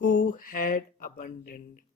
Who had abandoned,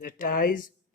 the ties,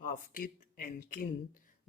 of kith and kin,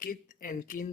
kith and kin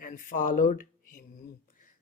and followed him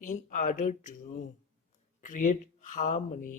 in order to create harmony,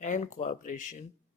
and cooperation,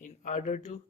in order to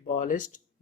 abolished,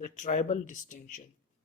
the tribal distinction,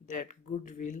that goodwill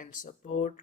and support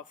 of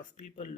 of people,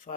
for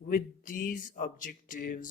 With these objectives,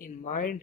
in mind,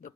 the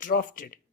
drafted,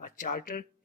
a charter,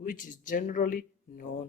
which is generally known,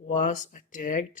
was attacked,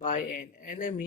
by an enemy,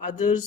others,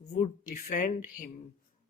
would defend him,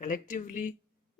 collectively,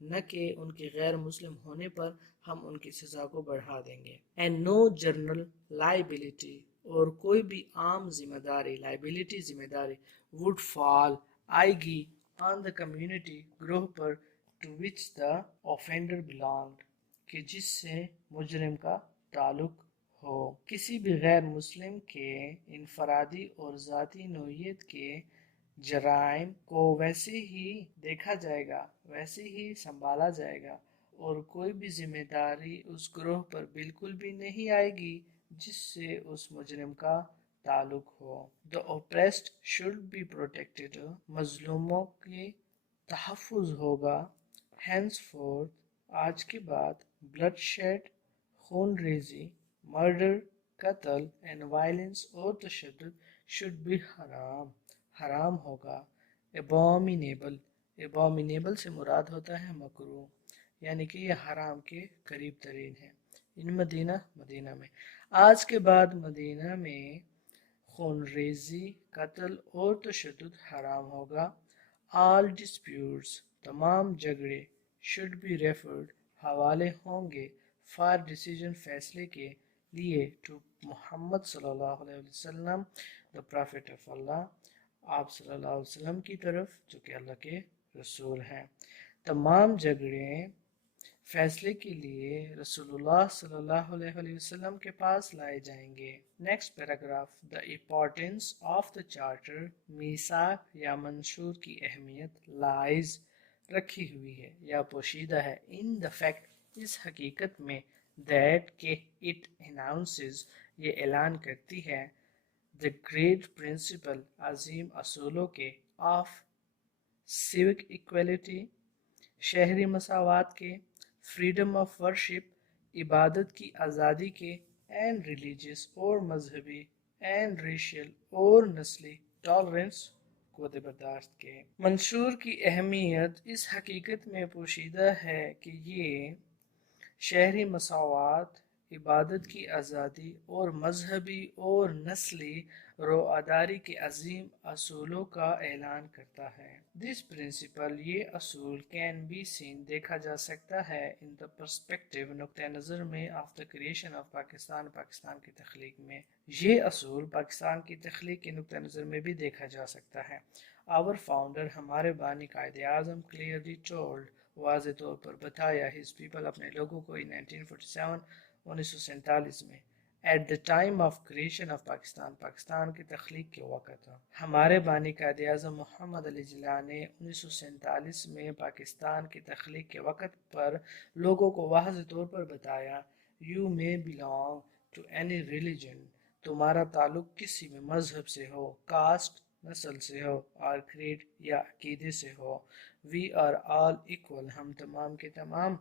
نہ کہ ان کے غیر مسلم ہونے پر ہم ان کی سزا کو بڑھا دیں گے. اینڈ نو جنرل لائبلٹی، اور کوئی بھی عام ذمہ داری، لائبلٹی ذمہ داری، وڈ فال آئے گی آن دا کمیونٹی گروہ پر ٹو وچ دا اوفینڈر بلانگڈ، کہ جس سے مجرم کا تعلق ہو. کسی بھی غیر مسلم کے انفرادی اور ذاتی نوعیت کے جرائم کو ویسے ہی دیکھا جائے گا، ویسے ہی سنبھالا جائے گا، اور کوئی بھی ذمہ داری اس گروہ پر بالکل بھی نہیں آئے گی جس سے اس مجرم کا تعلق ہو. The oppressed should be protected، مظلوموں کے تحفظ ہوگا. henceforth، آج کے بعد، bloodshed، خون ریزی، murder، قتل، and violence اور تشدد should be حرام ہوگا. abominable، abominable سے مراد ہوتا ہے مکروہ، یعنی کہ یہ حرام کے قریب ترین ہے. ان مدینہ میں، آج کے بعد مدینہ میں خون ریزی، قتل اور تشدد حرام ہوگا. all disputes، تمام جھگڑے، should be referred، حوالے ہوں گے، for decision، فیصلے کے لیے، to محمد صلی اللہ علیہ وسلم، the prophet of Allah، آپ صلی اللہ علیہ وسلم کی طرف جو کہ اللہ کے رسول ہیں. تمام جھگڑے فیصلے کے لیے رسول اللہ صلی اللہ علیہ وسلم کے پاس لائے جائیں گے. Next paragraph. The importance of the charter, میثاق یا منشور کی اہمیت، لائز، رکھی ہوئی ہے یا پوشیدہ ہے، ان دا فیکٹ، اس حقیقت میں، دیٹ کہ اٹ اناؤنسز، یہ اعلان کرتی ہے، دا گریٹ پرنسپل، عظیم اصولوں کے، آف سیوک ایکویلٹی، شہری مساوات کے، فریڈم آف ورشپ، عبادت کی آزادی کے، اینڈ ریلیجیس اور مذہبی، اینڈ ریشیل اور نسلی، ٹالرنس، قوت برداشت کے. منشور کی اہمیت اس حقیقت میں پوشیدہ ہے کہ یہ شہری مساوات، عبادت کی آزادی اور مذہبی اور نسلی رواداری کے عظیم اصولوں کا اعلان کرتا ہے. This principle، یہ اصول، can be seen، دیکھا جا سکتا ہے، in the perspective، نقطہ نظر میں، of the creation of Pakistan, Pakistan کی تخلیق میں. یہ اصول پاکستان کی تخلیق کے نقطہ نظر میں بھی دیکھا جا سکتا ہے. Our founder، ہمارے بانی قائد اعظم، clearly told، واضح طور پر بتایا، his people، اپنے لوگوں کو، in 1947، 1947 میں، at the time of creation of Pakistan, Pakistan کی تخلیق کے وقت. ہمارے بانی قائد اعظم محمد علی جناح نے 1947 میں پاکستان کی تخلیق کے وقت پر لوگوں کو واضح طور پر بتایا، you may belong to any religion، تمہارا تعلق کسی بھی مذہب سے ہو، کاسٹ، نسل سے ہو، اور creed، یا عقیدے سے ہو. we are all equal، ہم تمام کے تمام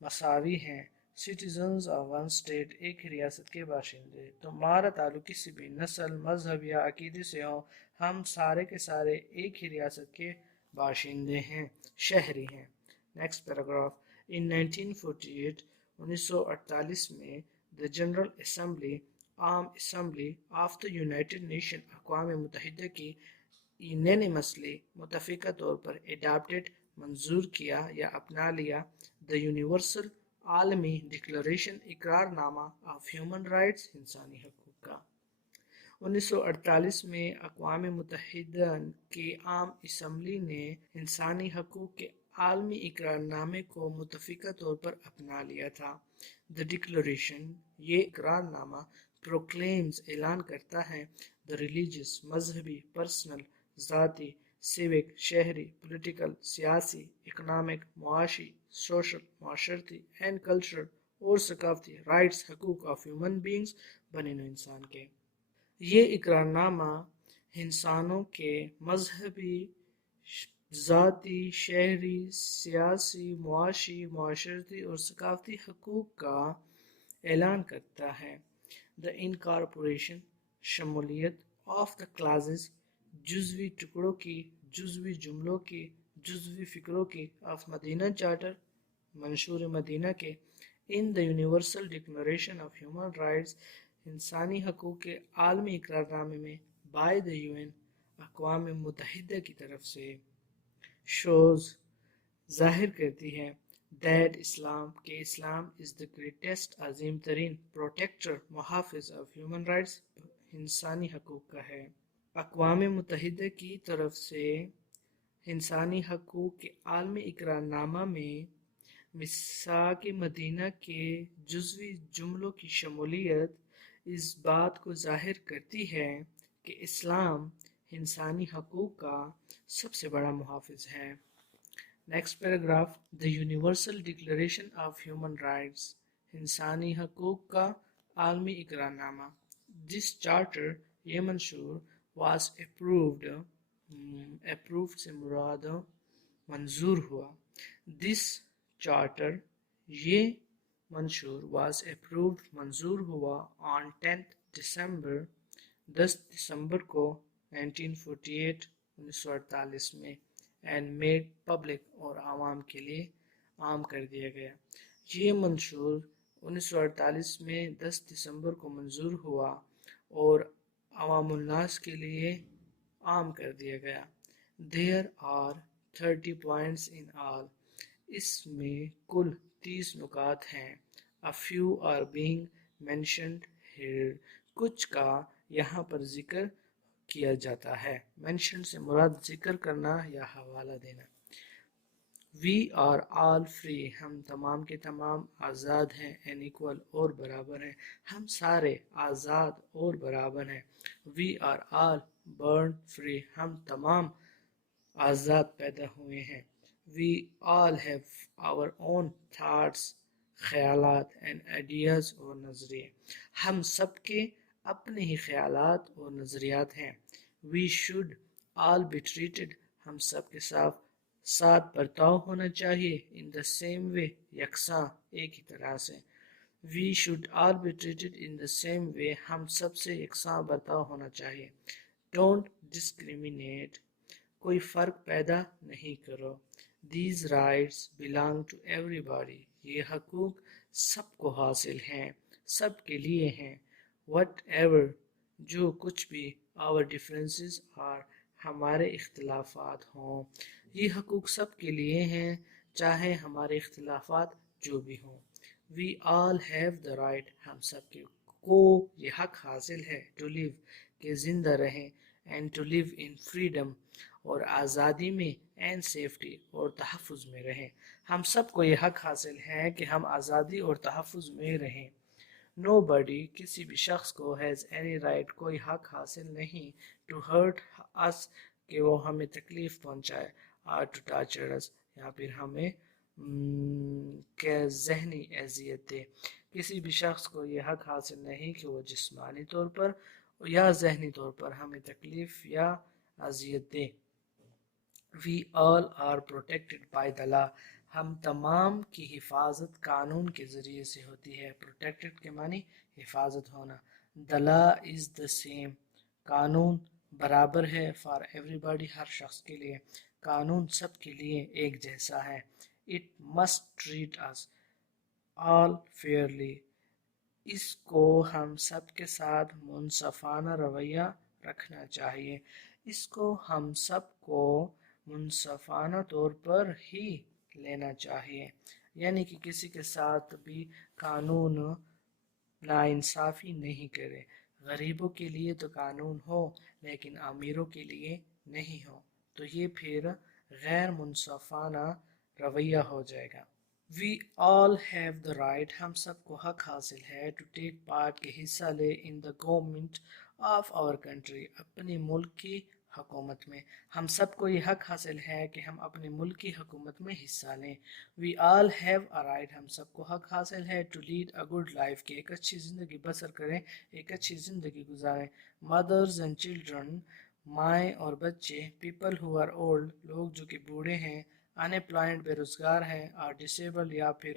مساوی ہیں. citizens of one state، ایک ریاست کے باشندے، تمہارا تعلق کسی بھی نسل، مذہب یا عقیدے سے ہو، ہم سارے کے سارے ایک ہی ریاست کے باشندے ہیں، شہری ہیں. Next paragraph. ان 1948، 1948 میں، the General Assembly، عام assembly of the United Nations، اقوام متحدہ کی، unanimously، متفقہ طور پر، adopted، منظور کیا یا اپنا لیا، the Universal، عالمی، ڈکلریشن، اقرار نامہ، آف ہیومن رائٹس، انسانی حقوق کا. 1948 میں اقوام متحدہ کی عام اسمبلی نے انسانی حقوق کے عالمی اقرار نامے کو متفقہ طور پر اپنا لیا تھا. The Declaration، یہ اقرار نامہ، proclaims، اعلان کرتا ہے، the religious، مذہبی، personal، ذاتی، civic، شہری، political، سیاسی، economic، معاشی، social، معاشرتی، and cultural، اور ثقافتی، rights، حقوق of human beings، بنی نوع انسان کے. یہ اقرار نامہ انسانوں کے مذہبی، ذاتی، شہری، سیاسی، معاشی، معاشرتی اور ثقافتی حقوق کا اعلان کرتا ہے. The incorporation، شمولیت، of the clauses، جزوی ٹکڑوں کی، جزوی جملوں کی، جزوی فقروں کی، of مدینہ چارٹر، منشور مدینہ کے، in the Universal Declaration of Human Rights، انسانی حقوق کے عالمی اقرار نامے میں، by the UN، اقوام متحدہ کی طرف سے. shows، ظاہر کرتی ہے that اسلام کہ اسلام is the greatest Azeem Tareen protector محافظ of human rights انسانی حقوق کا ہے۔ اقوام متحدہ کی طرف سے انسانی حقوق کے عالمی اقرار نامہ میں میثاق مدینہ کے جزوی جملوں کی شمولیت اس بات کو ظاہر کرتی ہے کہ اسلام انسانی حقوق کا سب سے بڑا محافظ ہے۔ Next paragraph, the universal declaration of human rights انسانی حقوق کا عالمی اقرار نامہ۔ دس چارٹر یہ منشور واز اپرووڈ سے مراد منظور ہوا۔ دس چارٹر یہ منشور واز اپرووڈ منظور ہوا آن 10 دسمبر کو 1948 میں اینڈ میڈ پبلک اور عوام کے لیے عام کر دیا گیا۔ یہ منشور 1948 میں 10 دسمبر کو منظور ہوا اور عوام الناس کے لیے عام کر دیا گیا۔ There are 30 points in all. اس میں کل 30 نکات ہیں۔ A few are being mentioned here. کچھ کا یہاں پر ذکر کیا جاتا ہے۔ mention سے مراد ذکر کرنا یا حوالہ دینا۔ We are all free. ہم تمام کے تمام آزاد ہیں and equal اور برابر ہیں۔ ہم سارے آزاد اور برابر ہیں۔ We are all born free. ہم تمام آزاد پیدا ہوئے ہیں۔ We all have our own thoughts, خیالات and ideas اور نظریے۔ ہم سب کے اپنے ہی خیالات اور نظریات ہیں۔ We should all be treated. ہم سب کے ساتھ برتاؤ ہونا چاہیے in the same way. یکساں ایک ہی طرح سے۔ We should all be treated in the same way. ہم سب سے یکساں برتاؤ ہونا چاہیے۔ Don't discriminate. کوئی فرق پیدا نہیں کرو۔ These rights belong to everybody. یہ حقوق سب کو حاصل ہیں، سب کے لیے ہیں۔ Whatever. جو کچھ بھی our differences are. ہمارے اختلافات ہوں۔ یہ حقوق سب کے لیے ہیں، چاہے ہمارے اختلافات جو بھی ہوں۔ We all have the right. ہم سب کو یہ حق حاصل ہے to live. کہ زندہ رہیں and to live in freedom. اور آزادی میں and safety. اور تحفظ میں رہیں۔ ہم سب کو یہ حق حاصل ہے کہ ہم آزادی اور تحفظ میں رہیں۔ Nobody. کسی بھی شخص کو has any right. کوئی حق حاصل نہیں to hurt us. کہ وہ ہمیں تکلیف پہنچائے or to torture us. یا پھر ہمیں ذہنی اذیت دے۔ کسی بھی شخص کو یہ حق حاصل نہیں کہ وہ جسمانی طور پر یا ذہنی طور پر ہمیں تکلیف یا اذیت دے۔ We all are protected by the law. ہم تمام کی حفاظت قانون کے ذریعے سے ہوتی ہے۔ protected کے معنی حفاظت ہونا۔ The law is the same. قانون برابر ہے for everybody. ہر شخص کے لیے۔ قانون سب کے لیے ایک جیسا ہے۔ It must treat us all fairly. اس کو ہم سب کے ساتھ منصفانہ رویہ رکھنا چاہیے۔ اس کو ہم سب کو منصفانہ طور پر ہی لینا چاہیے۔ یعنی کہ کسی کے ساتھ بھی قانون ناانصافی نہیں کرے۔ غریبوں کے لیے تو قانون ہو لیکن امیروں کے لیے نہیں ہو تو یہ پھر غیر منصفانہ رویہ ہو جائے گا۔ We all have the right. ہم سب کو حق حاصل ہے to take part. کے حصہ لے in the government of our country. اپنے ملک کی حکومت میں۔ ہم سب کو یہ حق حاصل ہے کہ ہم اپنے ملک کی حکومت میں حصہ لیں۔ We all have a right. ہم سب کو حق حاصل ہے to lead a good life. کہ ایک اچھی زندگی بسر کریں، ایک اچھی زندگی گزاریں۔ Mothers and children. مائیں اور بچے۔ People who are old. لوگ جو کہ بوڑھے ہیں۔ Unemployed. بے روزگار ہیں۔ Or disabled. یا پھر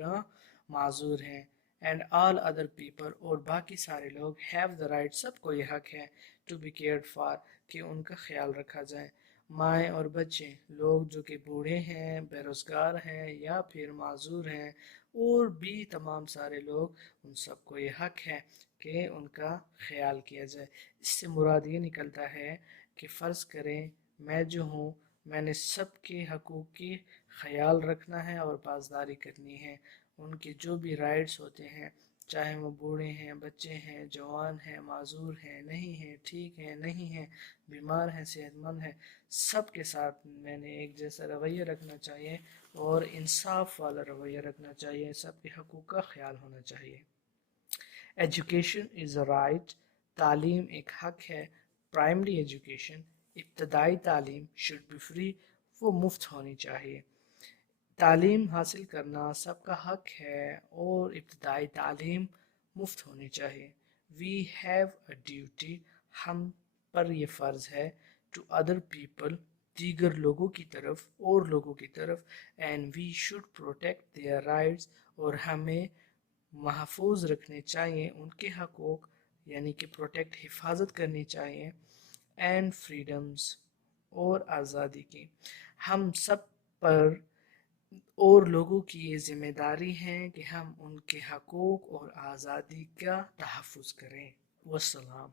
معذور ہیں۔ And all other people. اور باقی سارے لوگ have the right. سب کو یہ حق ہے to be cared for. کہ ان کا خیال رکھا جائے۔ مائیں اور بچے، لوگ جو کہ بوڑھے ہیں، بے روزگار ہیں یا پھر معذور ہیں اور بھی تمام سارے لوگ، ان سب کو یہ حق ہے کہ ان کا خیال کیا جائے۔ اس سے مراد یہ نکلتا ہے کہ فرض کریں میں جو ہوں، میں نے سب کے حقوق کی خیال رکھنا ہے اور پاسداری کرنی ہے۔ ان کے جو بھی رائٹس ہوتے ہیں، چاہے وہ بوڑھے ہیں، بچے ہیں، جوان ہیں، معذور ہیں، نہیں ہیں، ٹھیک ہیں، نہیں ہیں، بیمار ہیں، صحت مند ہیں، سب کے ساتھ میں نے ایک جیسا رویہ رکھنا چاہیے اور انصاف والا رویہ رکھنا چاہیے، سب کے حقوق کا خیال ہونا چاہیے۔ ایجوکیشن از اے رائٹ، تعلیم ایک حق ہے۔ پرائمری ایجوکیشن، ابتدائی تعلیم شوڈ بی فری، وہ مفت ہونی چاہیے۔ تعلیم حاصل کرنا سب کا حق ہے اور ابتدائی تعلیم مفت ہونی چاہیے۔ وی ہیو اے ڈیوٹی، ہم پر یہ فرض ہے، ٹو ادر پیپل، دیگر لوگوں کی طرف، اور لوگوں کی طرف، and we should protect their rights, اور ہمیں محفوظ رکھنے چاہیے ان کے حقوق، یعنی کہ پروٹیکٹ، حفاظت کرنی چاہیے، اینڈ فریڈمز، اور آزادی کی۔ ہم سب پر اور لوگوں کی یہ ذمہ داری ہے کہ ہم ان کے حقوق اور آزادی کا تحفظ کریں۔ والسلام۔